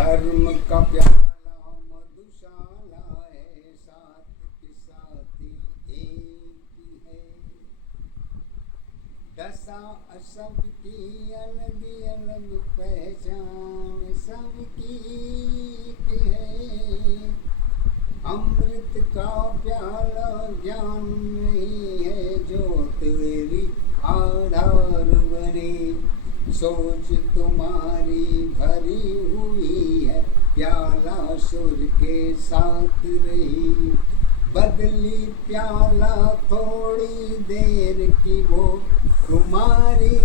धर्म का प्याला मधुशाला है, साथ के साथी एक ही है। दशा सबकी अलग अलग पहचान सबकी एक है। अमृत का प्याला ज्ञान नहीं है, जो तेरी आधार बने। सोच तुम्हारी भरी हुई है, प्याला सुर के साथ रही। बदली प्याला थोड़ी देर की, वो तुम्हारी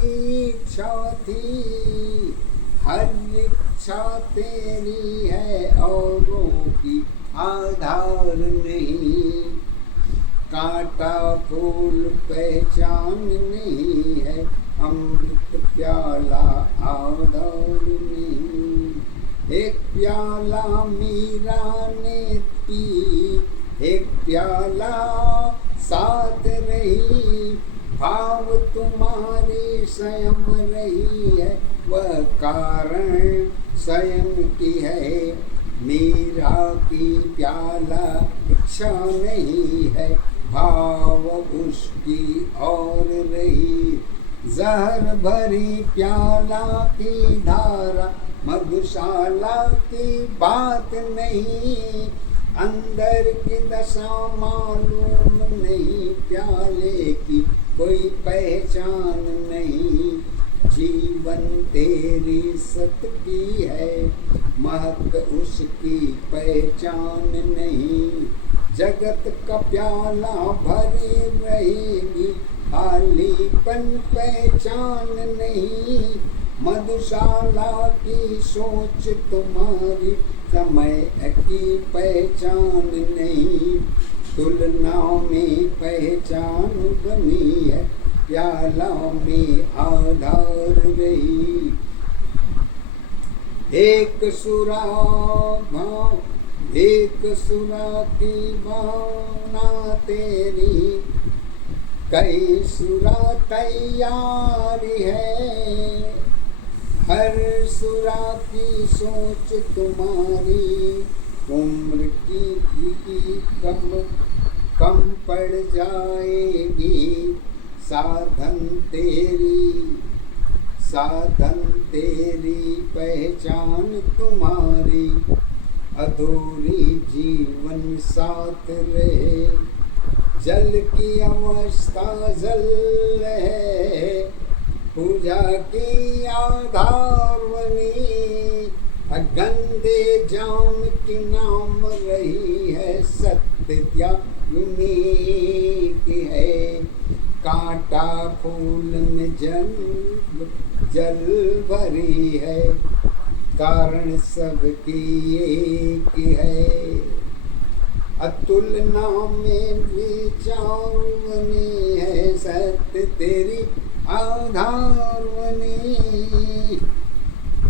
इच्छा थी। हर इच्छा तेरी है, औरों की आधार नहीं। कांटा फूल पहचान नहीं है, अमृत प्याला आधार नहीं। एक प्याला मीरा ने पी, एक प्याला साथ रही। भाव तुम्हारी स्वयं रही है, वह कारण स्वयं की है। मीरा की प्याला इच्छा नहीं है, भाव उसकी और रही। जहर भरी प्याला की धारा, मधुशाला की बात नहीं। अंदर की दशा मालूम नहीं, प्याले की कोई पहचान नहीं। जीवन तेरी सत की है, महक उसकी पहचान नहीं। जगत का प्याला भरी रहेगी, खालीपन पहचान नहीं। मधुशाला की सोच तुम्हारी, समय की पहचान नहीं। तुलना में पहचान बनी है, प्याला में आधार रही। एक सुरा की भावना तेरी, कई सुरा तैयारी है। हर सुरा की सोच तुम्हारी, उम्र की कम पड़ जाएगी। साधन तेरी पहचान तुम्हारी, अधूरी जीवन साथ रहे। जल की अवस्था जल है, पूजा की आधार बनी। गंदे जाम की नाम रही है, सत्य त्यागी की है। कांटा फूल में जल भरी है, कारण सबकी एक है। अतुलना में विचार बनी है, सत्य तेरी आधार बनी।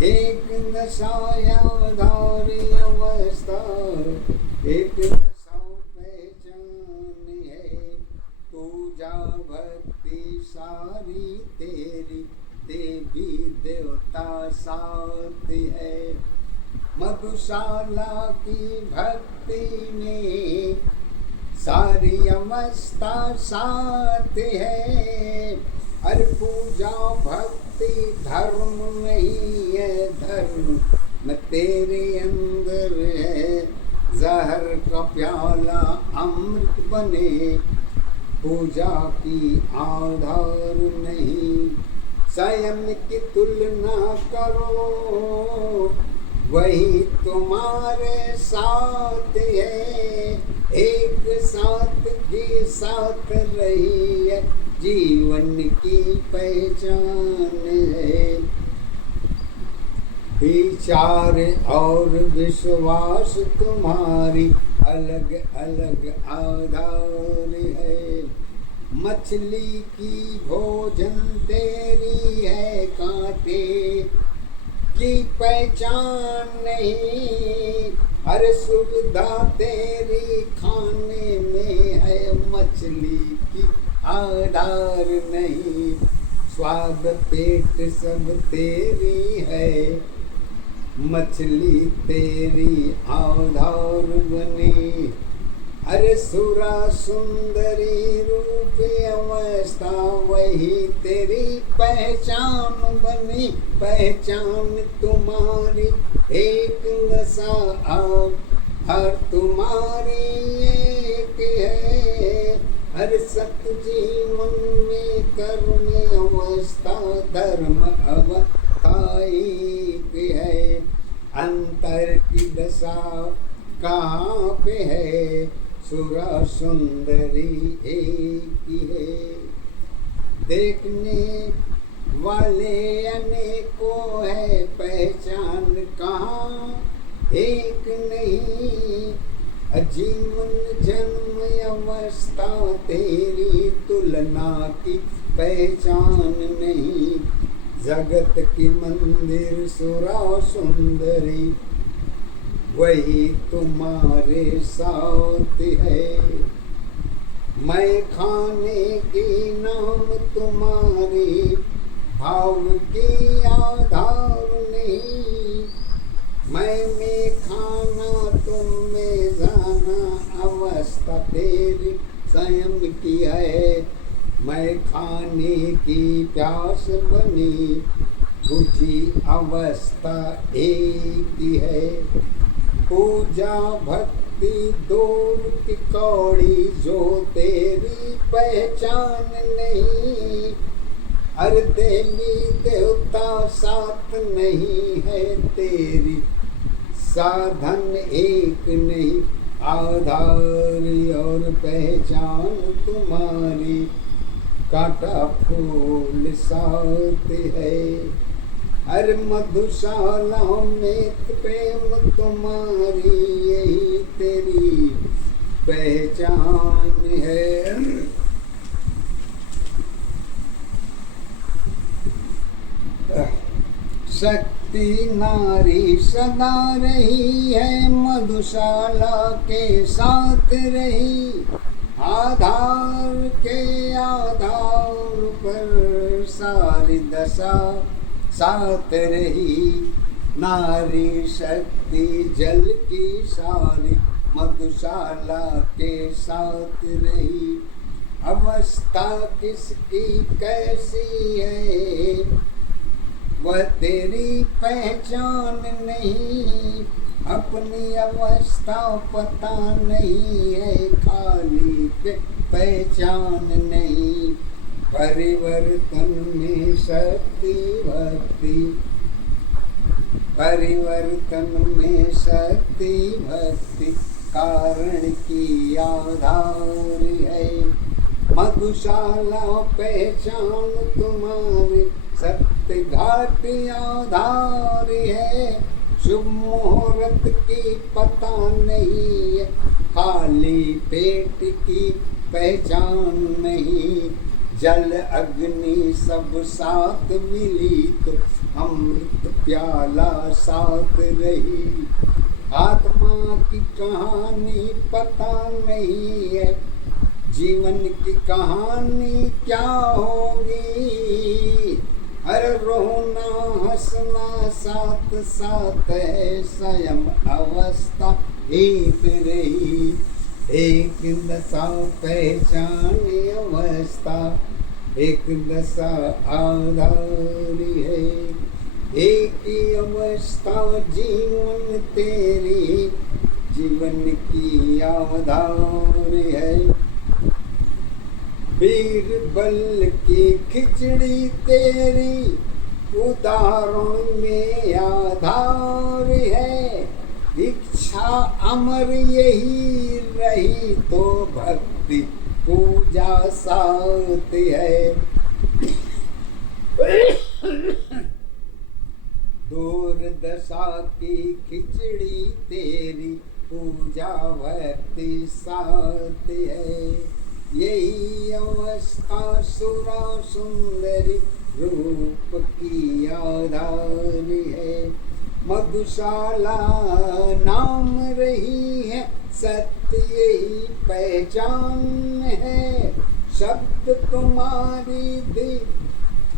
एक दशा आधार अवस्था, एक दशा पहचान है। पूजा भक्ति सारी तेरी, देवी देवता साथ है। मधुशाला की भक्ति में सारी अवस्था साथ है। हर पूजा भक्ति धर्म नहीं है, धर्म तेरे अंदर है। जहर का प्याला अमृत बने, पूजा की आधार नहीं। स्वयं की तुलना करो, वही तुम्हारे साथ है। एक साथ की साथ रही है, जीवन की पहचान है। विचार और विश्वास तुम्हारी, अलग अलग आधार है। मछली की भोजन तेरी है, कांटे की पहचान नहीं। हर सुविधा तेरी खाने में है, मछली की आधार नहीं। स्वाद पेट सब तेरी है, मछली तेरी आधार बनी, अरे सुरा सुंदरी रूप अवस्था वही तेरी पहचान बनी। पहचान तुम्हारी एक दशा अब हर तुम्हारी एक है। हर सत जीवन में कर्म अवस्था धर्म अवस्था एक है। अंतर की दशा कहाँ पे है, सुरा सुंदरी एक ही है। देखने वाले अनेकों है, पहचान कहाँ एक नहीं। अजीवन जन्म अवस्था तेरी तुलना की पहचान नहीं। जगत की मंदिर सुरा सुंदरी वही तुम्हारे साथ है। मैं खाने की नाम तुम्हारी भाव की आधार नहीं। मैं खाना तुम में जाना अवस्था तेरी स्वयं की है। मैं खाने की प्यास बनी बुझी अवस्था एक ही है। पूजा भक्ति दूर की कौड़ी जो तेरी पहचान नहीं। हर देवी देवता साथ नहीं है तेरी, साधन एक नहीं। आधार और पहचान तुम्हारी कांटा फूल साथ है। हर मधुशाला में प्रेम तुम्हारी यही तेरी पहचान है। शक्ति नारी सदा रही है, मधुशाला के साथ रही। आधार के आधार पर सारी दशा साथ रही। नारी शक्ति जल की सारी मधुशाला के साथ रही। अवस्था किसकी कैसी है वह तेरी पहचान नहीं। अपनी अवस्था पता नहीं है, खाली पे पहचान नहीं। परिवर्तन में शक्ति भक्ति, परिवर्तन में शक्ति भक्ति कारण की आधार है। मधुशाला पहचान तुम्हारे सत्य घाट आधार है। शुभ मुहूर्त की पता नहीं है, खाली पेट की पहचान नहीं। जल अग्नि सब साथ मिली तो अमृत प्याला साथ रही। आत्मा की कहानी पता नहीं है, जीवन की कहानी क्या होगी। हर रोना हंसना साथ साथ है, स्वयं अवस्था एक रही। एक दशा पहचान अवस्था एक दशा आधार है। एक ही अवस्था जीवन तेरी जीवन की आधार है। बीरबल की खिचड़ी तेरी उदाहरण में आधार है। इच्छा अमर यही रही तो भक्ति पूजा साथ है। दूरदशा की खिचड़ी तेरी पूजा भक्ति साथ है। यही अवस्था सुरा सुंदरी रूप की आधार है। मधुशाला नाम रही है, सत्य यही पहचान है। शब्द तुम्हारी दी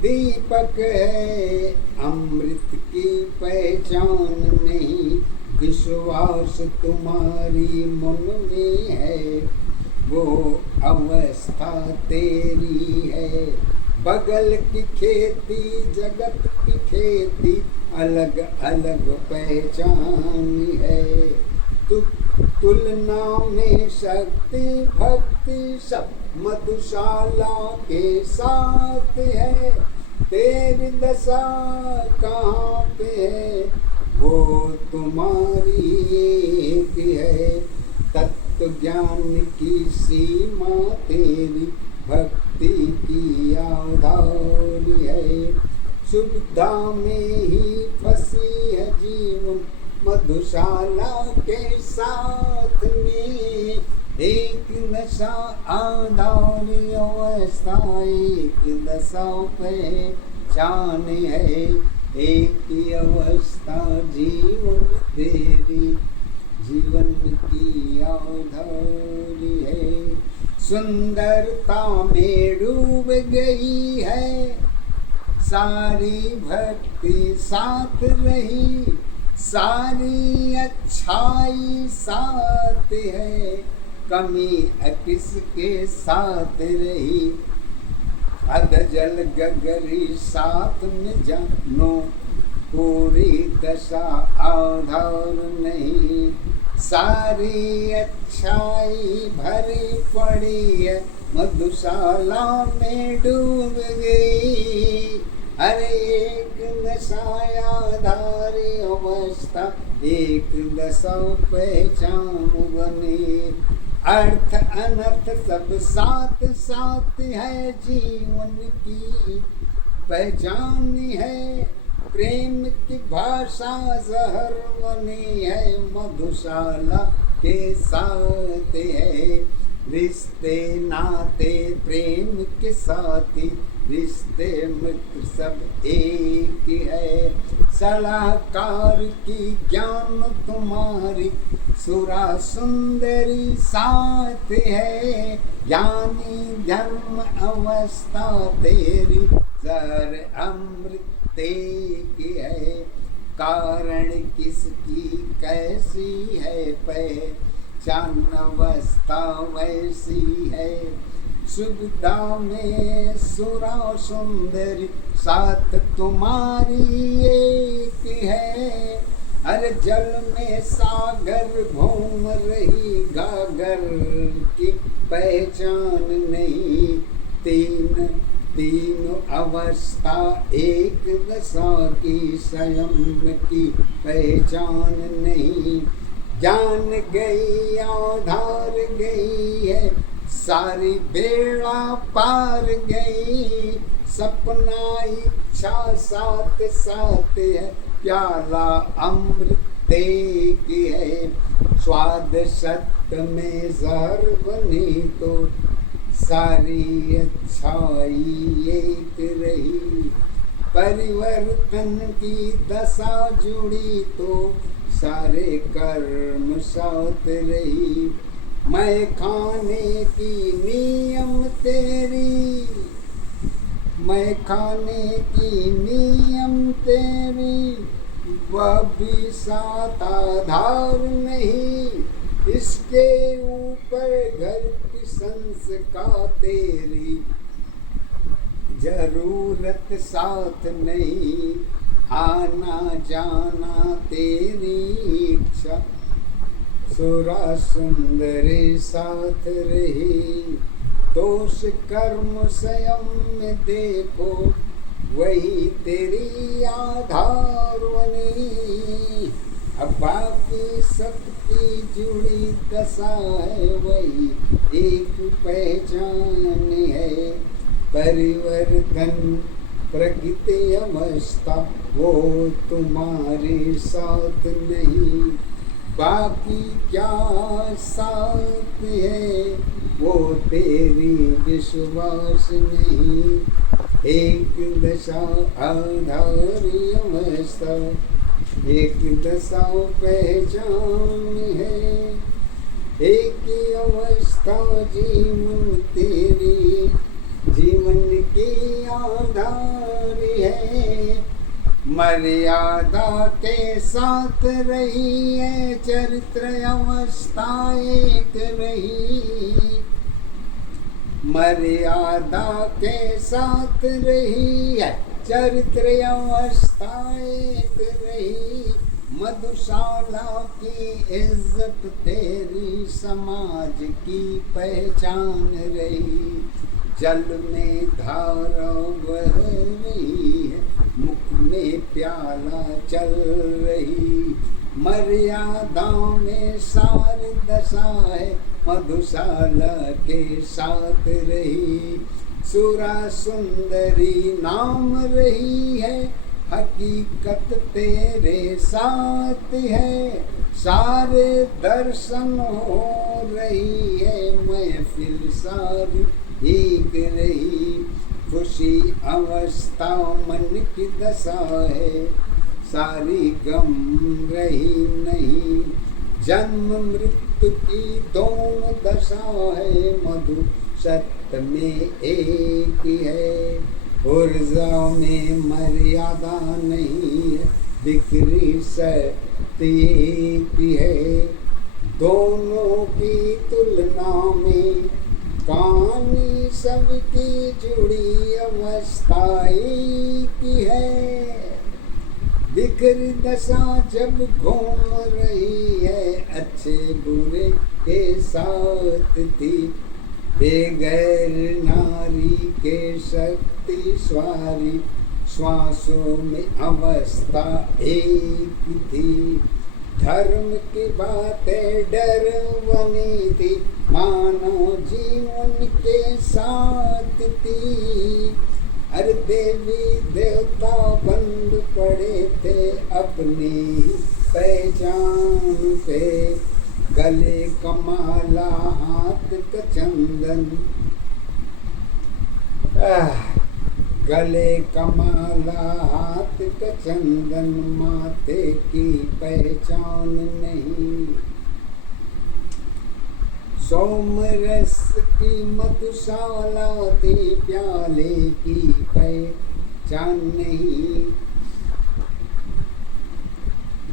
दीपक है अमृत की पहचान नहीं, विश्वास तुम्हारी मन में है, वो अवस्था तेरी है। बगल की खेती जगत की खेती, अलग अलग पहचान है। तुलना में शक्ति भक्ति सब मधुशाला के साथ है। तेरी दशा कहाँ पे है, वो तुम्हारी एक है। तत्व ज्ञान की सीमा तेरी, भक्ति की आधार है। सुविधा में ही फंसी है जीवन, मधुशाला के साथ में। एक नशा आधार अवस्था, एक दशा पहचान है। एक ही अवस्था जीवन तेरी, जीवन की आधार है। सुंदरता में डूब गई है, सारी भक्ति साथ रही, सारी अच्छाई साथ है। कमी किसके साथ रही, अध जल गगरी साथ में जानो, पूरी दशा आधार नहीं। सारी अच्छाई भरी पड़ी है, मधुशाला में डूब गई। अरे एक नशायाधारी अवस्था, एक दशा पहचान बनी। अर्थ अनर्थ सब साथ साथ है, जीवन की पहचान है। प्रेम की भाषा जहर बनी है, मधुशाला के साथ है। रिश्ते नाते प्रेम के साथी, रिश्ते मित्र सब एक है। सलाहकार की ज्ञान तुम्हारी, सुरा सुंदरी साथ है। ज्ञानी धर्म अवस्था तेरी, जर अमृत की है। कारण किसकी कैसी है, पहचान अवस्था वैसी है। सुविधा में सुरा सुंदरी, साथ तुम्हारी एक है। हर जल में सागर घूम रही, गागर की पहचान नहीं। तीन अवस्था एक दशा की, स्वयं की पहचान नहीं। जान गई आधार गई है, सारी बेड़ा पार गई। सपना इच्छा साथ साथ है, प्याला अमृत की है। स्वाद सत्य में जहर बनी तो, सारी अच्छाई एक रही। परिवर्तन की दशा जुड़ी तो, सारे कर्म साथ रही। मैं खाने की नियम तेरी, मैं खाने की नियम तेरी, वह भी साथ आधार नहीं। इसके ऊपर घर की संस्कार तेरी, जरूरत साथ नहीं। आना जाना तेरी इच्छा, सुरा सुंदरी साथ रही। दोष कर्म स्वयं में देखो, वही तेरी आधार बनी। अब बाकी सबकी जुड़ी दशा है, वही एक पहचान है। परिवर्तन प्रकृति अवस्था, वो तुम्हारे साथ नहीं। बाकी क्या साथ है, वो तेरी विश्वास नहीं। एक दशा आधारी अवस्था, एक दशा पहचान है। एक ही अवस्था जीवन तेरी, जीवन की आधार है। मर्यादा के साथ रही है, चरित्र अवस्था एक रही। मर्यादा के साथ रही है, चरित्र अवस्था एक रही। मधुशाला की इज्जत तेरी समाज की पहचान रही। जल में धारा बह रही है, मुख में प्याला चल रही। मर्यादाओं में सार दशा है, मधुशाला के साथ रही। सुरा सुंदरी नाम रही है, हकीकत तेरे साथ है। सारे दर्शन हो रही है, महफिल सारी एक रही। खुशी अवस्था मन की दशा है, सारी गम रही नहीं। जन्म मृत्यु की दोनों दशा है, मधु सत्य में एक है। ऊर्जा में मर्यादा नहीं है, बिखरी सत्य एक है। दोनों की तुलना में कहानी सबकी जुड़ी अवस्था एक है। बिखरी दशा जब घूम रही है, अच्छे बुरे के साथ थी। बेगैर नारी के शक्ति स्वारी, श्वासों में अवस्था एक थी। धर्म की बातें डर बनी थी, मानव जीवन के साथ थी। अरे देवी देवता बंद पड़े थे अपनी पहचान पे। गले कमाला हाथ का चंदन, गले कमाला हाथ का चंदन, माथे की पहचान नहीं। सोमरस की मधुशाला थी, प्याले की पहचान नहीं।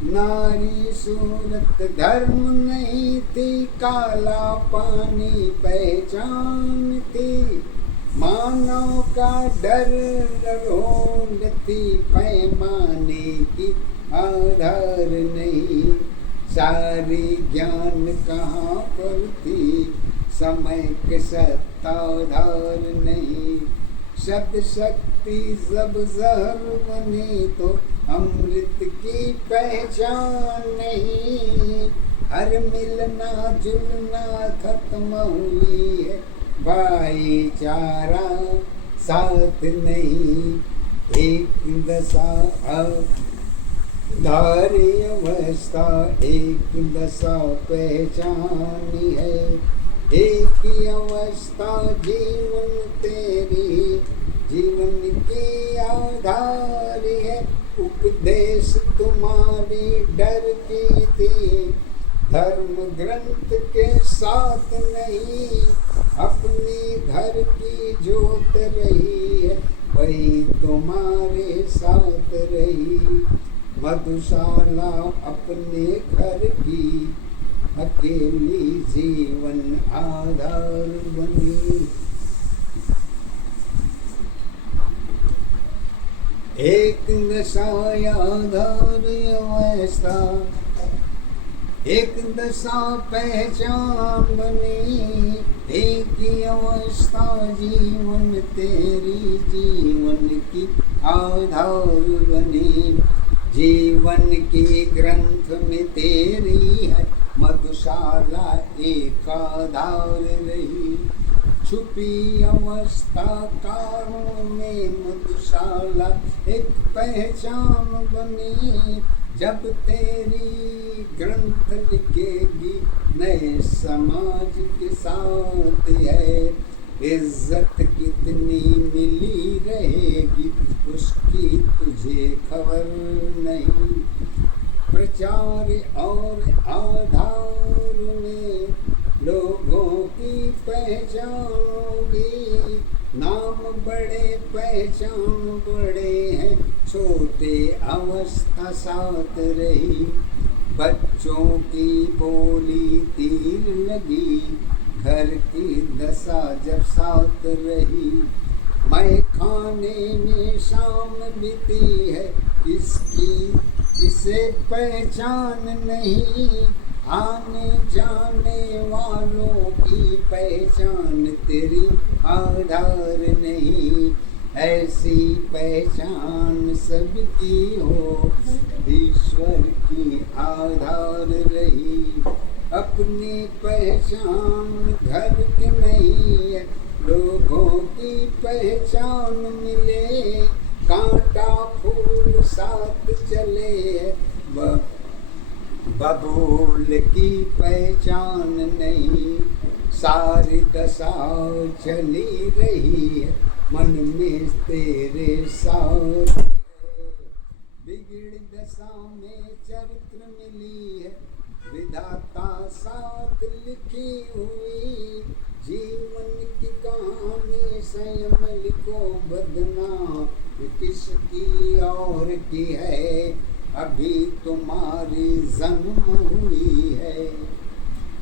नारी सूरत धर्म नहीं थी, काला पानी पहचान थी। मानव का डर रोंद थी, पैमाने की आधार नहीं। सारी ज्ञान कहाँ पर थी, समय के सत्ताधार नहीं। शब्द शक्ति जब जहर बनी तो अमृत की पहचान नहीं। हर मिलना जुलना खत्म हुई है, भाईचारा साथ नहीं। एक दशा धारी अवस्था, एक दशा पहचानी है। एक ही अवस्था जीवन तेरी, जीवन की आधार है। उपदेश तुम्हारी डर की थी, धर्म ग्रंथ के साथ नहीं। अपनी घर की जोत रही है, वही तुम्हारे साथ रही। मधुशाला अपने घर की अकेली जीवन आधार बनी। एक दशा आधार अवस्था, एक दशा पहचान बनी। एक ही अवस्था जीवन तेरी, जीवन की आधार बनी। जीवन की ग्रंथ में तेरी है मधुशाला एक आधार रही। छुपी अवस्था कारों में मधुशाला एक पहचान बनी। जब तेरी ग्रंथ लिखेगी नए समाज के साथ है। इज्जत कितनी मिली रहेगी उसकी तुझे खबर नहीं। प्रचार और आधार में लोगों की पहचान होगी। नाम पहचान बड़े हैं छोटे अवस्था साथ रही। बच्चों की बोली तीर लगी, घर की दशा जब साथ रही। मैं खाने में शाम बीती है, किसकी किसे पहचान नहीं। आने जाने वालों की पहचान तेरी आधार नहीं। ऐसी पहचान सबकी हो, ईश्वर की आधार रही। अपनी पहचान घर की नहीं है, लोगों की पहचान मिले। कांटा फूल साथ चले, बबूल की पहचान नहीं। सारी दशा चली रही है, मन में तेरे साथ है। बिगड़ी दशा में चरित्र मिली है, विधाता साथ लिखी हुई। जीवन की कहानी स्वयं लिखो, बदनाम किसकी और की है। अभी तुम्हारी जन्म हुई है,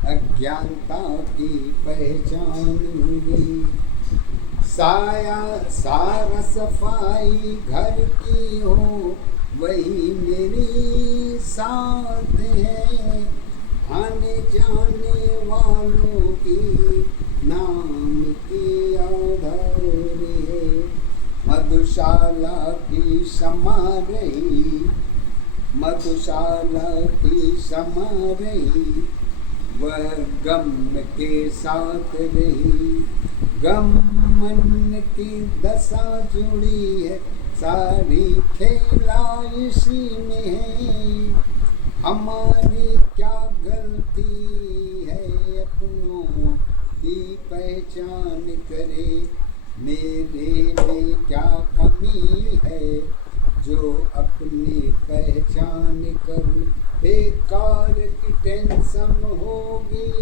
अज्ञानता की पहचान हुई। सारा सफाई घर की हो, वही मेरी साथ है। आने जाने वालों की नाम की आधार है। मधुशाला की समा रही, मधुशाला की समा रही। वह गम के साथ रही, गम मन की दशा जुड़ी है। सारी खेला इसी में है, हमारी क्या गलती है। अपनों की पहचान करे, मेरे में क्या कमी है। जो अपनी पहचान करूं, बेकार की टेंशन होगी।